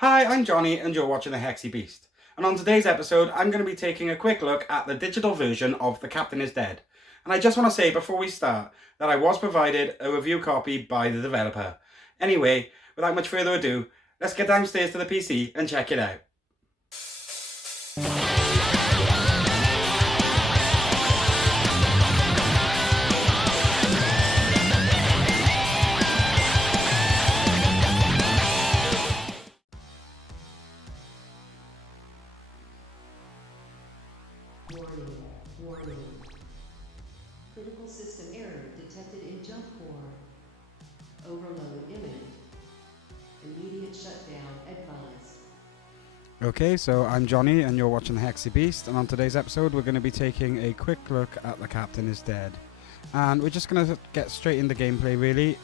Hi, I'm Johnny and you're watching the Hexy Beast. And on today's episode, I'm going to be taking a quick look at the digital version of The Captain is Dead. And I just want to say before we start that I was provided a review copy by the developer. Anyway, without much further ado, let's get downstairs to the PC and check it out. Warning. Critical system error detected in jump core. Overload imminent. Immediate shutdown advised. Okay, so I'm Johnny and you're watching the Hexy Beast, and on today's episode we're going to be taking a quick look at The Captain is Dead. And we're just going to get straight into gameplay really.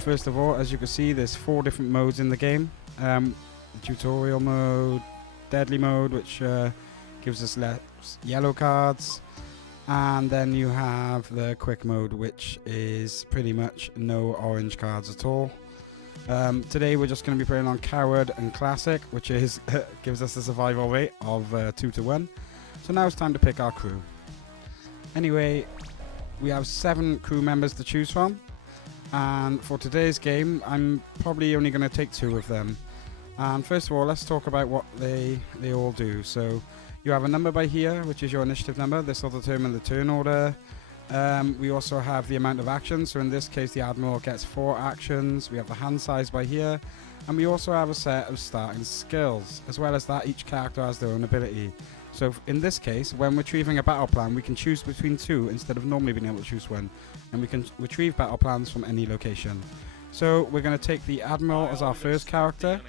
First of all, as you can see, there's 4 different modes in the game. The tutorial mode, deadly mode, which gives us less yellow cards, and then you have the quick mode, which is pretty much no orange cards at all. Today we're just going to be playing on Coward and Classic, which is gives us a survival rate of 2 to 1. So now it's time to pick our crew. Anyway, we have 7 crew members to choose from, and for today's game I'm probably only going to take 2 of them. And first of all, let's talk about what they all do. So you have a number by here, which is your initiative number. This will determine the turn order. We also have the amount of actions. So in this case, the Admiral gets 4 actions. We have the hand size by here. And we also have a set of starting skills. As well as that, each character has their own ability. So in this case, when retrieving a battle plan, we can choose between 2 instead of normally being able to choose 1. And we can retrieve battle plans from any location. So we're going to take the Admiral as our first character.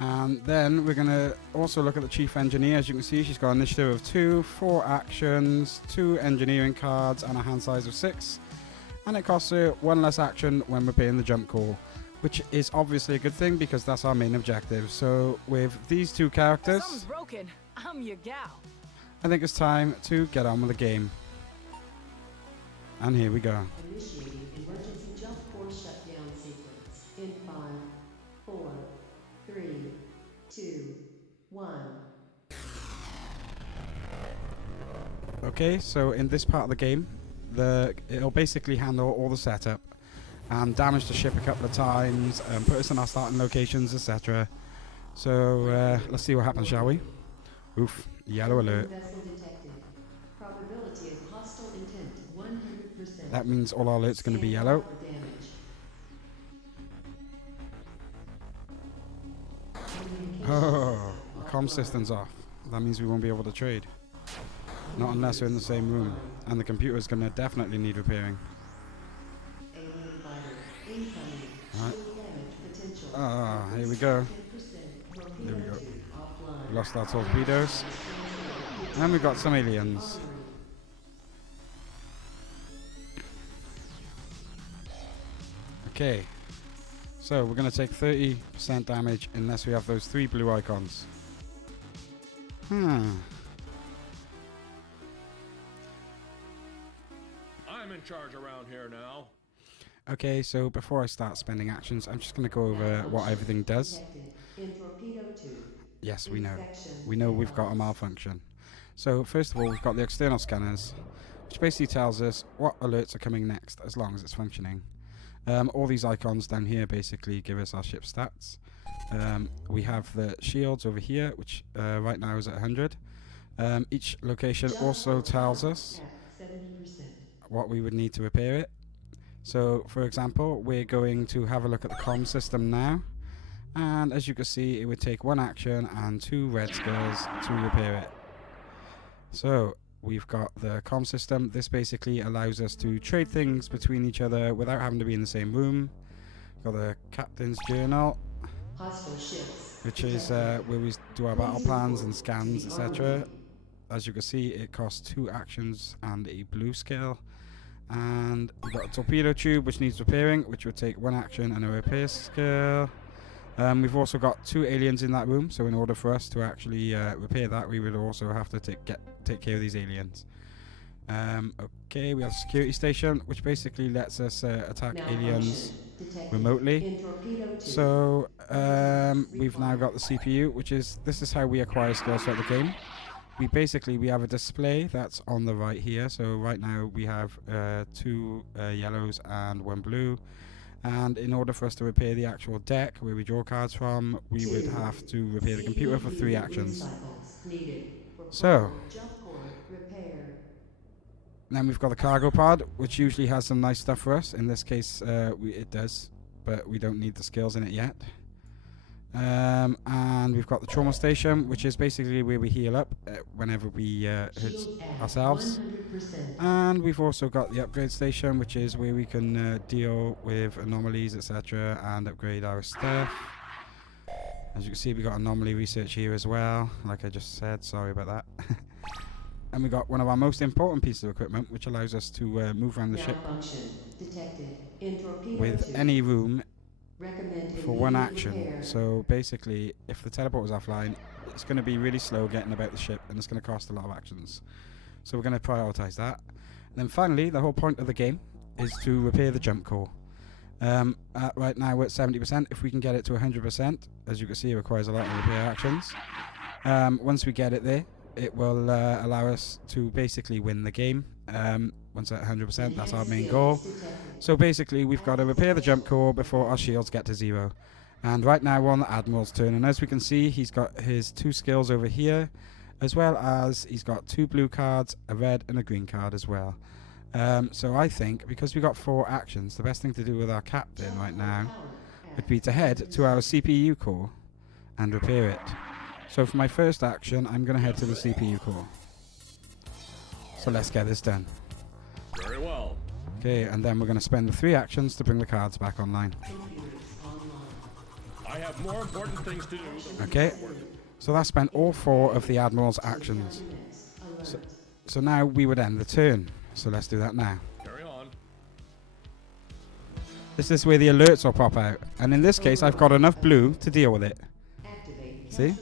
And then we're going to also look at the Chief Engineer. As you can see, she's got an initiative of 2, 4 actions, 2 engineering cards, and a hand size of 6. And it costs her 1 less action when we're paying the jump call, which is obviously a good thing because that's our main objective. So with these 2 characters, Something's broken. I'm your gal. I think it's time to get on with the game. And here we go. Initiating emergency jump core shutdown sequence in 5, 4, 3, 2, 1. Okay, so in this part of the game, it'll basically handle all the setup and damage the ship a couple of times, put us in our starting locations, etc. So let's see what happens, shall we? Oof, yellow alert. Vessel detected. Probability of hostile intent 100%. That means all our alerts are going to be yellow. For damage. Oh, the comm system's off. That means we won't be able to trade. Not unless we're in the same room. And the computer's going to definitely need repairing. Alien fighter incoming. Right. Shield damage potential. Ah, here we go. 10%. There we go. Offline. We lost our torpedoes. And we've got some aliens. Okay. So we're going to take 30% damage unless we have those 3 blue icons. I'm in charge around here now. Okay, so before I start spending actions, I'm just going to go over what everything does. In torpedo tube. Yes, we know. Inspection. We know we've got a malfunction. So first of all, we've got the external scanners, which basically tells us what alerts are coming next, as long as it's functioning. All these icons down here basically give us our ship stats. We have the shields over here, which right now is at 100. Each location also tells us At 70%. what we would need to repair it. So, for example, we're going to have a look at the comm system now. And as you can see, it would take 1 action and 2 red skills to repair it. So, we've got the comm system. This basically allows us to trade things between each other without having to be in the same room. We've got the captain's journal, Hostile ships. which is where we do our battle plans and scans, etc. As you can see, it costs 2 actions and a blue skill. And we've got a torpedo tube, which needs repairing, which would take 1 action and a repair skill. We've also got 2 aliens in that room, so in order for us to actually repair that, we would also have to take care of these aliens. Okay, we have a security station, which basically lets us attack aliens remotely. In torpedo 2. So we've now got the CPU, which is, this is how we acquire skills throughout the game. We have a display that's on the right here. So right now we have 2 yellows and 1 blue. And in order for us to repair the actual deck where we draw cards from, we would have to repair the computer for 3 actions. So then we've got the cargo pod, which usually has some nice stuff for us. In this case, it does, but we don't need the skills in it yet. And we've got the trauma station, which is basically where we heal up whenever we hurt ourselves. 100%. And we've also got the upgrade station, which is where we can deal with anomalies, etc., and upgrade our stuff. As you can see, we got anomaly research here as well, like I just said. Sorry about that. And we got one of our most important pieces of equipment, which allows us to move around the ship Malfunction detected in torpedo with 2. any room Recommend for one immediate action. repair. So basically, if the teleport is offline, it's going to be really slow getting about the ship, and it's going to cost a lot of actions. So we're going to prioritize that. And then finally, the whole point of the game is to repair the jump core. Right now we're at 70%. If we can get it to 100%, as you can see, it requires a lot of repair actions. Once we get it there, it will allow us to basically win the game. Once at 100%, that's our main goal. So basically, we've got to repair the jump core before our shields get to 0. And right now we're on the Admiral's turn, and as we can see, he's got his 2 skills over here, as well as he's got 2 blue cards, a red and a green card as well. So I think, because we got 4 actions, the best thing to do with our captain right now would be to head to our CPU core and repair it. So for my first action, I'm going to head to the CPU core. So let's get this done. Very well. Okay, and then we're going to spend the 3 actions to bring the cards back online. I have more important things to do than Okay, so that spent all 4 of the Admiral's actions. So now we would end the turn. So let's do that now. carry on. This is where the alerts will pop out. And in this case, I've got enough blue to deal with it. See?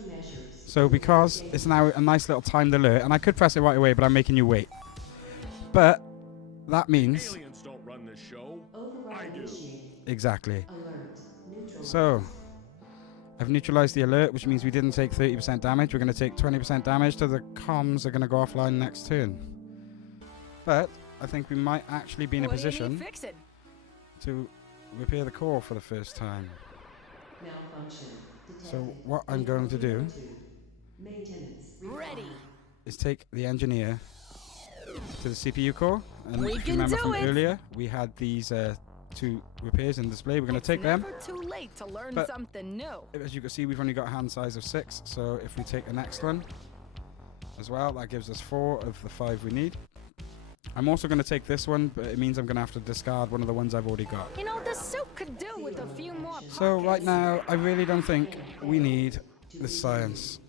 So because it's now a nice little timed alert, and I could press it right away, but I'm making you wait. But that means... Aliens don't run this show. I Override do. initiated. Exactly. Alert. Neutralized. So, I've neutralized the alert, which means we didn't take 30% damage. We're going to take 20% damage, so the comms are going to go offline next turn. But I think we might actually be in a What do you need position fixing? to repair the core for the first time. Malfunction detected. So what I'm in going to do torpedo 2. Maintenance Ready. is take the engineer to the CPU core. And We if you can remember do from it. earlier, we had these 2 repairs in display. We're going to It's take them. never too late to learn But- something new. As you can see, we've only got a hand size of 6, so if we take the next one as well, that gives us 4 of the 5 we need. I'm also going to take this one, but it means I'm going to have to discard one of the ones I've already got. You know, the suit could do with a few more pockets. So right now, I really don't think we need this science.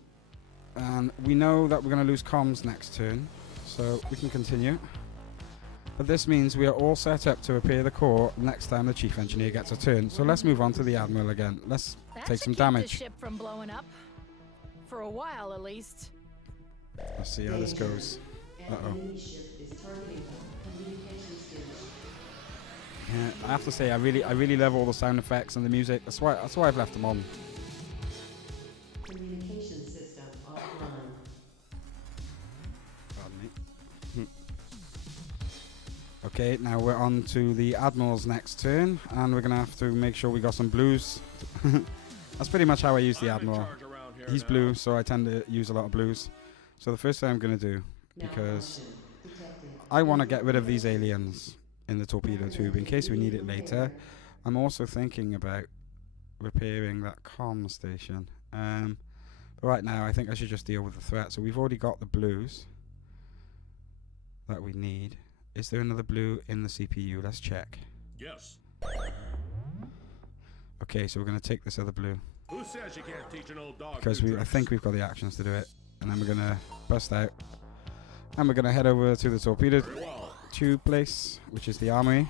And we know that we're going to lose comms next turn, so we can continue. But this means we are all set up to repair the core next time the chief engineer gets a turn. So let's move on to the admiral again. Let's That take should some keep the damage. ship from blowing up. For a while, at least. Let's see how this goes. An Uh-oh. enemy ship is targeting communications station. Yeah, I have to say, I really love all the sound effects and the music. That's why I've left them on. Communication system offline. Pardon me. Okay, now we're on to the Admiral's next turn, and we're going to have to make sure we got some blues. That's pretty much how I use the I'm in Admiral. charge around here He's now. blue, so I tend to use a lot of blues. So the first thing I'm going to do, because Malfunction detected. I want to get rid of these aliens in the torpedo tube in case we need it later. I'm also thinking about repairing that comm station. But right now, I think I should just deal with the threat. So we've already got the blues that we need. Is there another blue in the CPU? Let's check. Yes. Okay, so we're going to take this other blue Who says you can't teach an old dog because new I tricks? think we've got the actions to do it. And then we're going to bust out. And we're going to head over to the torpedo Very well. tube place, which is the armory.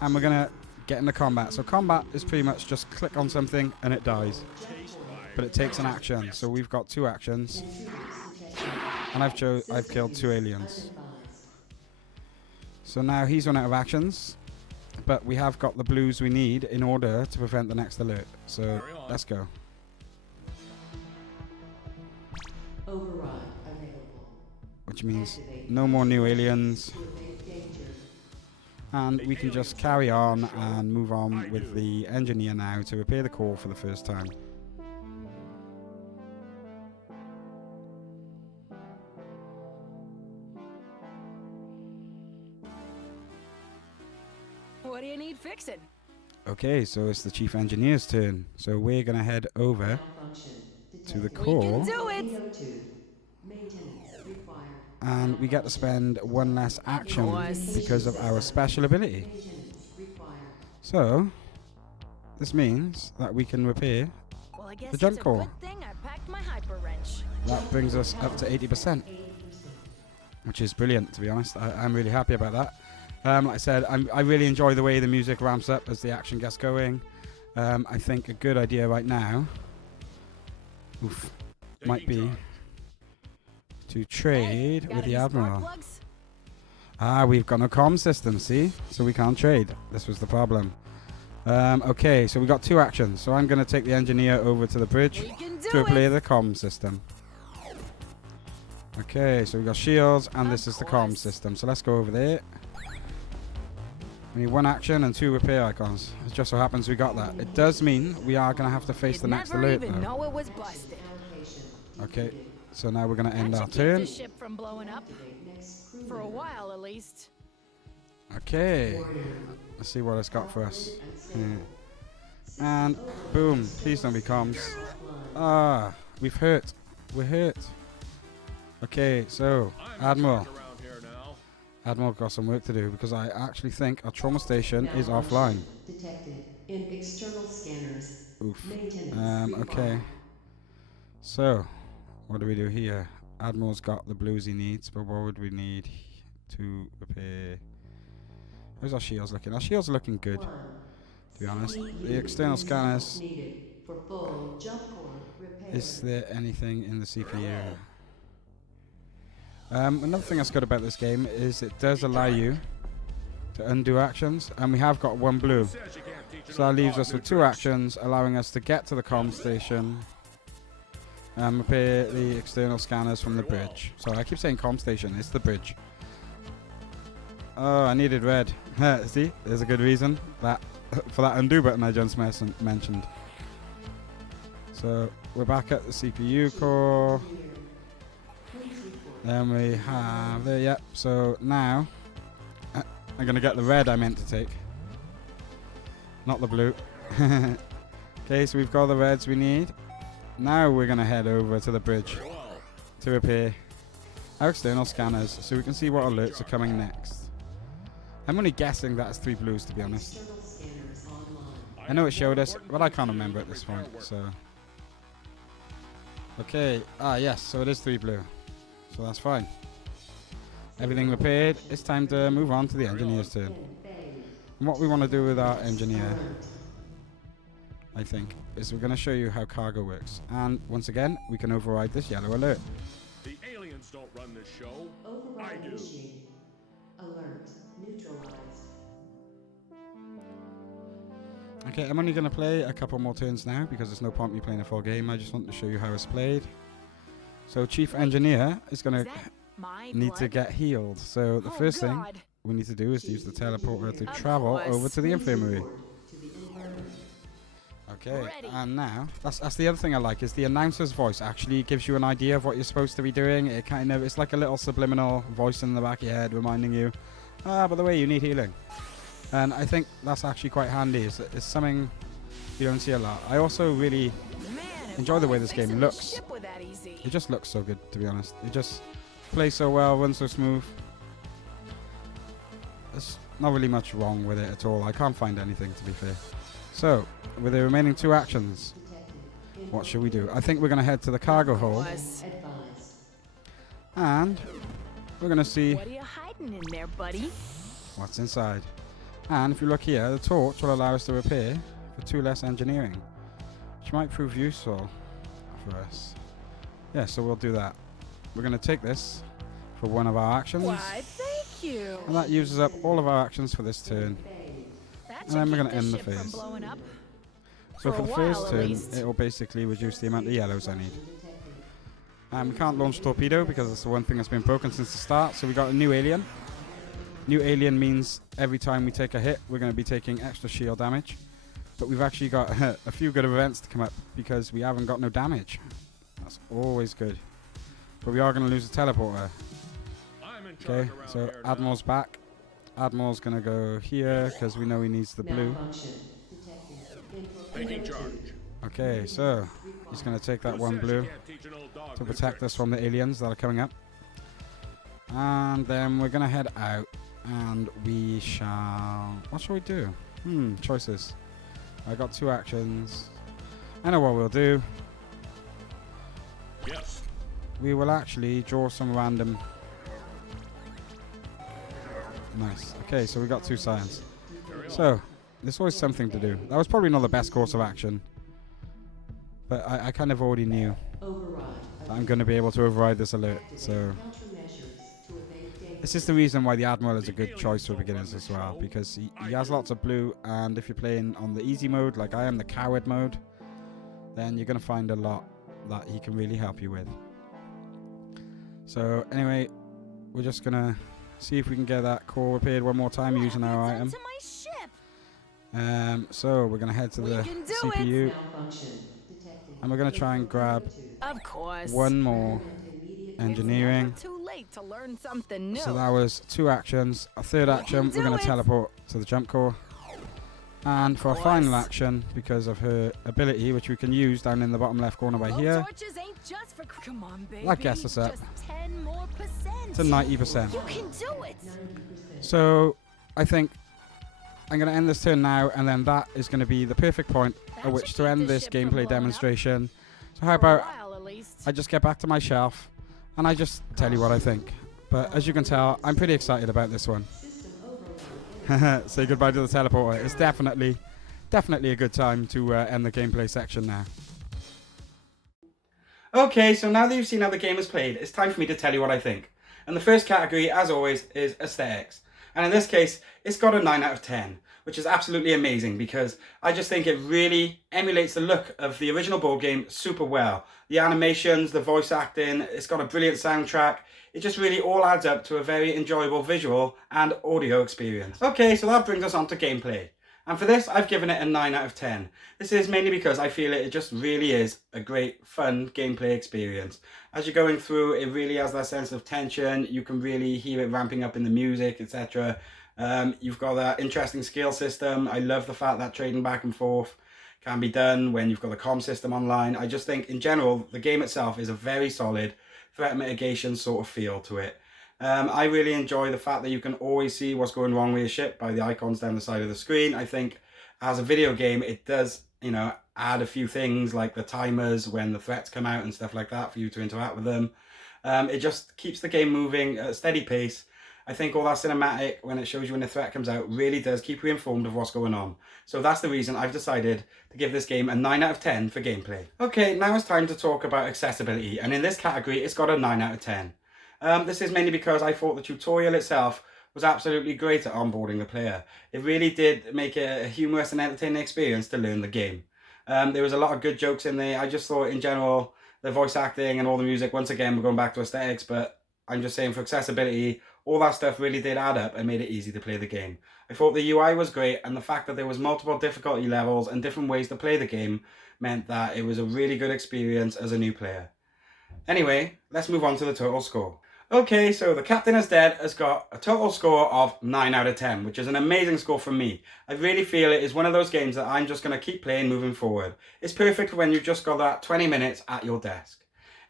And we're going to get into combat. So combat is pretty much just click on something and it dies. Taste mine. But it takes an action. So we've got 2 actions. And I've killed 2 aliens. So now he's run out of actions. but we have got the blues we need in order to prevent the next alert. So Carry on. let's go. Override available. Which means Activate no more new functions aliens. to evade danger. And we can just carry on and move on with the engineer now to repair the core for the first time. What do you need fixing? Okay, so it's the chief engineer's turn. So we're going to head over Malfunction to the detected. core. Do it! CO2. Maintenance required. And we get to spend one less action course. because of our special ability. Maintenance required. So this means that we can repair. Well, I guess The it's jump a core. good thing I packed my hyper wrench. That brings us up to 80%, 80%. which is brilliant, to be honest. I'm really happy about that. Like I said, I really enjoy the way the music ramps up as the action gets going. I think a good idea right now might be to trade Got with the any spark Admiral. plugs? Ah, we've got no comm system, see? So we can't trade. This was the problem. Okay, so we got two actions. So I'm going to take the engineer over to the bridge We can to do replay it! the comm system. Okay, so we got shields, and Of this is the comm course. system. So let's go over there. We need one action and two repair icons. It just so happens we got that. It does mean we are going to have to face You'd the next never alert even now. know it was busted. Allocation Okay, completed. so now we're going to end That our should keep turn. the ship from blowing up. Activate next crew For a member. while, at least. Okay, Warning. let's see what it's got for us. Unstable. And boom, please don't be comms. Ah, we've hurt. We're hurt. Okay, so Admiral. Around here now. Admiral got some work to do because I actually think our trauma station is Malfunction offline. Detected in external scanners. Oof. Maintenance Okay. required. So, what do we do here? Admiral's got the blues he needs, but what would we need to repair? How's our shields looking? Our shields are looking good, One. to be honest. CPU The external scanners. needed for full jump core repair. Is there anything in the CPU? Another thing that's good about this game is it does allow you to undo actions, and we have got one blue. Says you can't teach an So that old leaves dog us new with two tricks. actions, allowing us to get to the comm station and repair the external scanners from the bridge. So I keep saying comm station, it's the bridge. Oh, I needed red. See, there's a good reason that for that undo button I just mentioned. So we're back at the CPU core. Then we have it, yep. So now I'm gonna get the red I meant to take, not the blue. Okay, so we've got the reds we need. Now we're gonna head over to the bridge Very well. to repair our external scanners so we can see what alerts are coming next. I'm only guessing that's three blues, to be honest. External scanners online. I know it showed us, but I can't remember at this point, so. Okay, yes, so it is three blue. So that's fine. Everything repaired. It's time to move on to the engineer's turn. And what we want to do with our engineer, I think, is we're going to show you how cargo works. And once again, we can override this yellow alert. The aliens don't run this show. Override I do. initiated. Alert neutralized. Okay, I'm only going to play a couple more turns now because there's no point me playing a full game. I just want to show you how it's played. So Chief Engineer is going Is to that my need blood? to get healed. So the Oh, first thing God. we need to do is use the teleporter to Of travel course. over to the infirmary. Report to the infirmary. Okay, Ready. and now that's the other thing I like is the announcer's voice actually gives you an idea of what you're supposed to be doing. It kind of it's like a little subliminal voice in the back of your head reminding you, by the way, you need healing. And I think that's actually quite handy. It's something you don't see a lot. I also really Man, if enjoy the way only this game fixing the looks. ship were that easy. It just looks so good, to be honest. It just plays so well, runs so smooth. There's not really much wrong with it at all. I can't find anything, to be fair. So, with the remaining two actions, Detected. what should we do? I think we're going to head to the cargo hold, Was. Advised. and we're going to see What are you hiding in there, buddy? what's inside. And if you look here, the torch will allow us to repair for 2 less engineering, which might prove useful for us. Yeah, so we'll do that. We're going to take this for one of our actions. Why, thank you. And that uses up all of our actions for this turn. and then we're going to end the Ship from phase. blowing up. So For for a the while, first at turn, least. it will basically reduce the amount of yellows I need. And we can't launch torpedo because it's the one thing that's been broken since the start. So we got a new alien. New alien means every time we take a hit, we're going to be taking extra shield damage. But we've actually got a few good events to come up because we haven't got no damage. That's always good. But we are going to lose the teleporter. I'm in charge Okay, around so here now. Admiral's back. Admiral's going to go here because we know he needs the blue. Malfunction detected. Taking Input charge. Okay, so he's going to take that Who one says you blue can't teach an old dog to new protect tricks? us from the aliens that are coming up. And then we're going to head out and we shall... What shall we do? Choices. I got 2 actions. I know what we'll do. Yes. We will actually draw some random... Nice. Okay, so we got 2 science. So, there's always something to do. That was probably not the best course of action. But I kind of already knew override. that I'm going to be able to override this alert. So, Countermeasures to evade danger. this is the reason why the Admiral is a good choice for beginners as well. Because he has lots of blue, and if you're playing on the easy mode, like I am, the coward mode, then you're going to find a lot that he can really help you with. So, anyway, we're just going to see if we can get that core repaired one more time using our item. To my ship. So we're going to head to the can do CPU, Malfunction detected. and we're going to try and grab Of course. one more engineering. Too late to learn something new. So that was 2 actions. A third action, we're going to teleport to the jump core. And for our final action, because of her ability, which we can use down in the bottom left corner by here, Torches ain't just for come on, baby. that gets us up Just 10 more percent. to 90%. You can do it. So I think I'm going to end this turn now, and then that is going to be the perfect point at which to end this gameplay demonstration. So how about I just get back to my shelf and I just tell you what I think. But as you can tell, I'm pretty excited about this one. Say goodbye to the teleporter. It's definitely a good time to end the gameplay section now. Okay, so now that you've seen how the game is played, it's time for me to tell you what I think. And the first category, as always, is aesthetics. And in this case, it's got a 9 out of 10, which is absolutely amazing because I just think it really emulates the look of the original board game super well. The animations, the voice acting, it's got a brilliant soundtrack. It just really all adds up to a very enjoyable visual and audio experience. Okay, so that brings us on to gameplay. And for this, I've given it a 9 out of 10. This is mainly because I feel it just really is a great, fun gameplay experience. As you're going through, it really has that sense of tension. You can really hear it ramping up in the music, etc. You've got that interesting skill system. I love the fact that trading back and forth can be done when you've got the comm system online. I just think, in general, the game itself is a very solid threat mitigation sort of feel to it. I really enjoy the fact that you can always see what's going wrong with your ship by the icons down the side of the screen. I think as a video game, it does, add a few things like the timers when the threats come out and stuff like that for you to interact with them. It just keeps the game moving at a steady pace. I think all that cinematic, when it shows you when a threat comes out, really does keep you informed of what's going on. So that's the reason I've decided to give this game a 9 out of 10 for gameplay. Okay, now it's time to talk about accessibility, and in this category, it's got a 9 out of 10. This is mainly because I thought the tutorial itself was absolutely great at onboarding the player. It really did make it a humorous and entertaining experience to learn the game. There was a lot of good jokes in there. I just thought, in general, the voice acting and all the music, once again, we're going back to aesthetics, but I'm just saying for accessibility, all that stuff really did add up and made it easy to play the game. I thought the UI was great, and the fact that there was multiple difficulty levels and different ways to play the game meant that it was a really good experience as a new player. Anyway, let's move on to the total score. Okay, so The Captain is Dead has got a total score of 9 out of 10, which is an amazing score from me. I really feel it is one of those games that I'm just going to keep playing moving forward. It's perfect when you've just got that 20 minutes at your desk.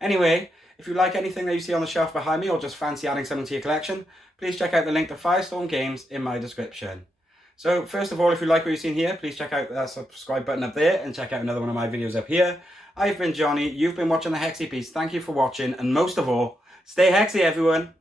Anyway, if you like anything that you see on the shelf behind me or just fancy adding something to your collection, please check out the link to Firestorm Games in my description. So first of all, if you like what you've seen here, please check out that subscribe button up there and check out another one of my videos up here. I've been Johnny, you've been watching the Hexy Beast. Thank you for watching, and most of all, stay Hexy everyone!